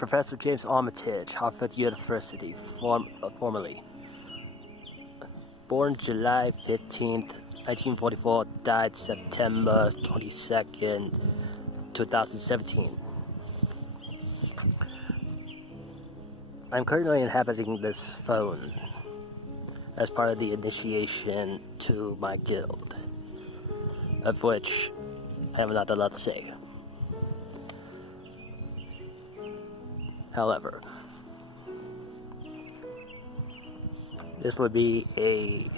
Professor James Armitage, Harvard University, formerly. Born July 15th, 1944, died September 22nd, 2017. I'm currently inhabiting this phone as part of the initiation to my guild, of which I am not allowed to say. However, this would be a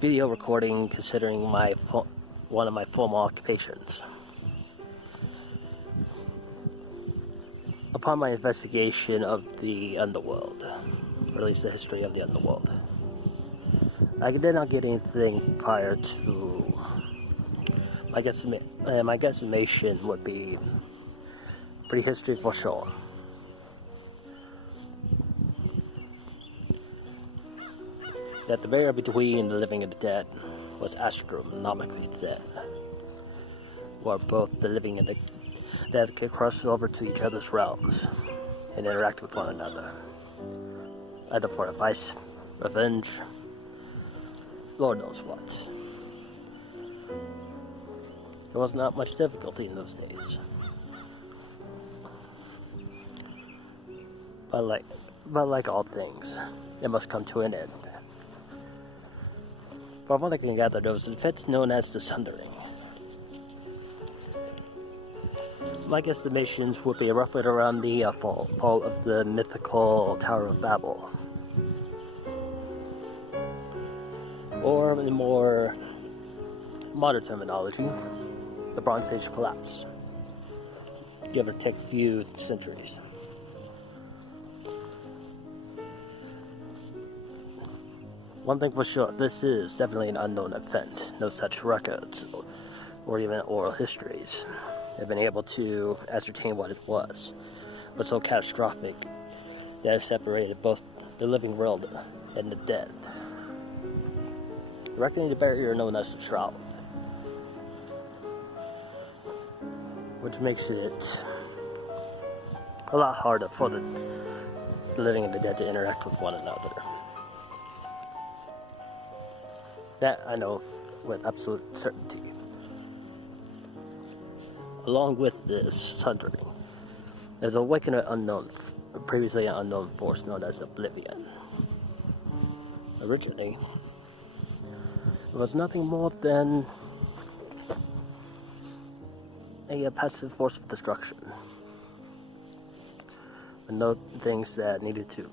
video recording considering one of my former occupations. Upon my investigation of the underworld, or at least the history of the underworld, I did not get anything prior to my guesstimation would be prehistory for sure. That the barrier between the living and the dead was astronomically thin, where both the living and the dead could cross over to each other's realms and interact with one another, either for advice, revenge, Lord knows what. There was not much difficulty in those days. But like all things, it must come to an end. From what I can gather, there was an event known as the Sundering. My guesstimations would be roughly around the fall of the mythical Tower of Babel. Or in more modern terminology, the Bronze Age collapse. Give or take a few centuries. One thing for sure, this is definitely an unknown event. No such records or even oral histories have been able to ascertain what it was, but so catastrophic that it separated both the living world and the dead, erecting the barrier known as the Shroud, which makes it a lot harder for the living and the dead to interact with one another. That I know with absolute certainty. Along with this sundering, there's a previously unknown force known as Oblivion. Originally, it was nothing more than a passive force of destruction. And no things that needed to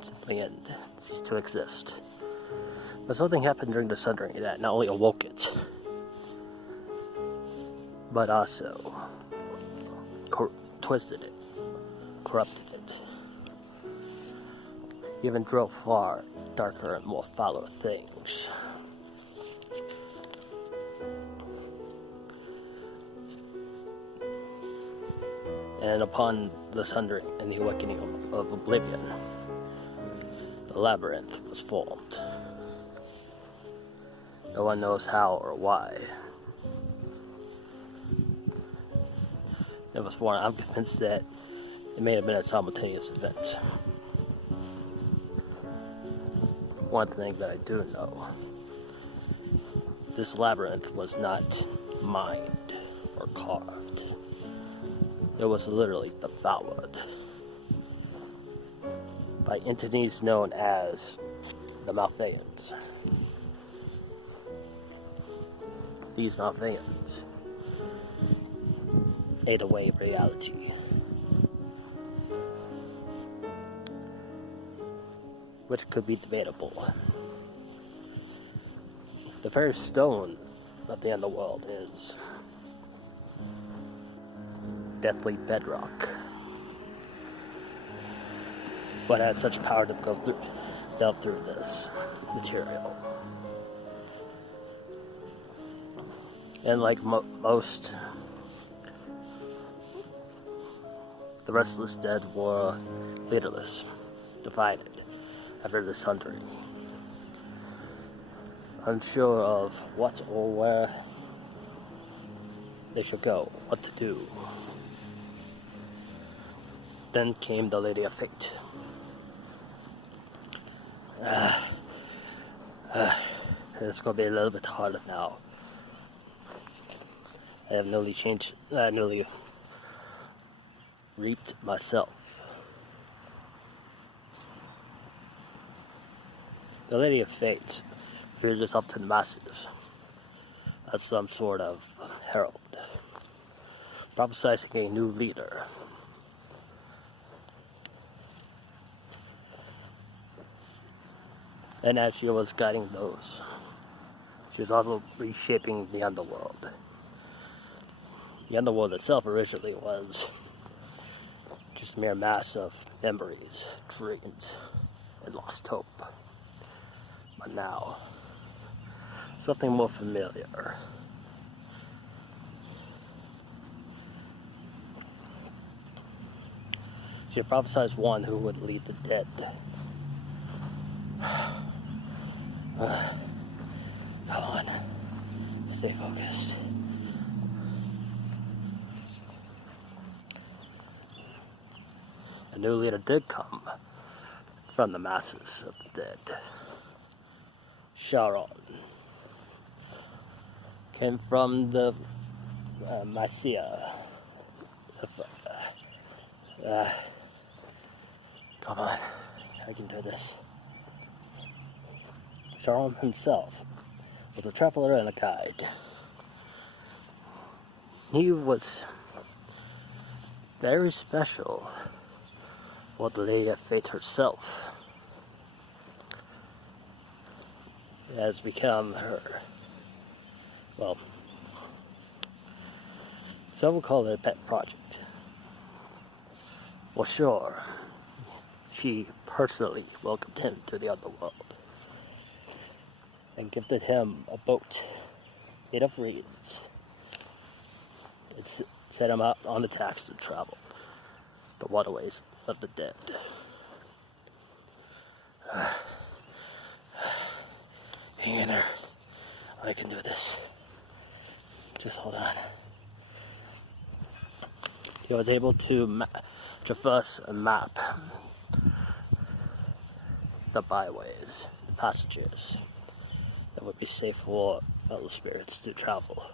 simply end, cease to exist. But something happened during the sundering that not only awoke it, but also twisted it, corrupted it, even drove far darker and more foul things. And upon the sundering and the awakening of Oblivion, the labyrinth was formed. No one knows how or why. It was one. I'm convinced that it may have been a simultaneous event. One thing that I do know, this labyrinth was not mined or carved. It was literally devoured by entities known as the Malfeans. These Malfeans ate away reality, which could be debatable. The very stone of the underworld is deathly bedrock, but had such power to delve through this material. And like most, the restless dead were leaderless, divided after the sundering, unsure of what or where they should go, what to do. Then came the Lady of Fate. It's gonna be a little bit harder now. I have newly reaped myself. The Lady of Fate revealed herself to the masses as some sort of herald, prophesizing a new leader. And as she was guiding those, she was also reshaping the underworld. The underworld itself originally was just a mere mass of memories, dreams, and lost hope. But now, something more familiar. She prophesied one who would lead the dead. Come on, stay focused. A new leader did come from the masses of the dead. Sharon came from the Mycia. Come on, I can do this. Sharon himself was a traveler and a guide. He was very special for the Lady of Fate herself. It has become her, well, some will call it a pet project. Well, sure, she personally welcomed him to the underworld and gifted him a boat made of reeds. It set him out on the tax to travel the waterways of the dead. Hang in there. I can do this. Just hold on. He was able to traverse and map the byways, the passages that would be safe for fellow spirits to travel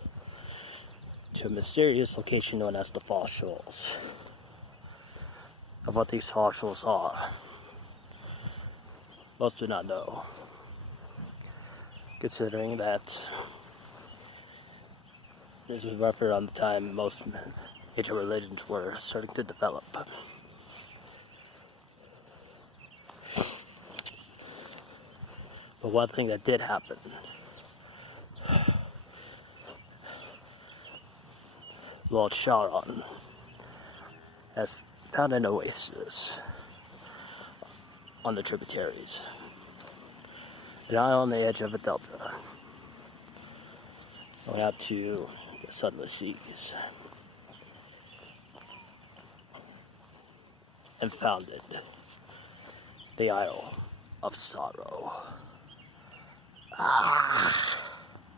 to a mysterious location known as the Fall Shoals. Of what these Fall Shoals are, most do not know, considering that this was roughly around the time most major religions were starting to develop. But one thing that did happen Lord Sharon has found an oasis on the tributaries, and on the edge of a delta, going out to the sunless seas, and founded the Isle of Sorrow. Ah!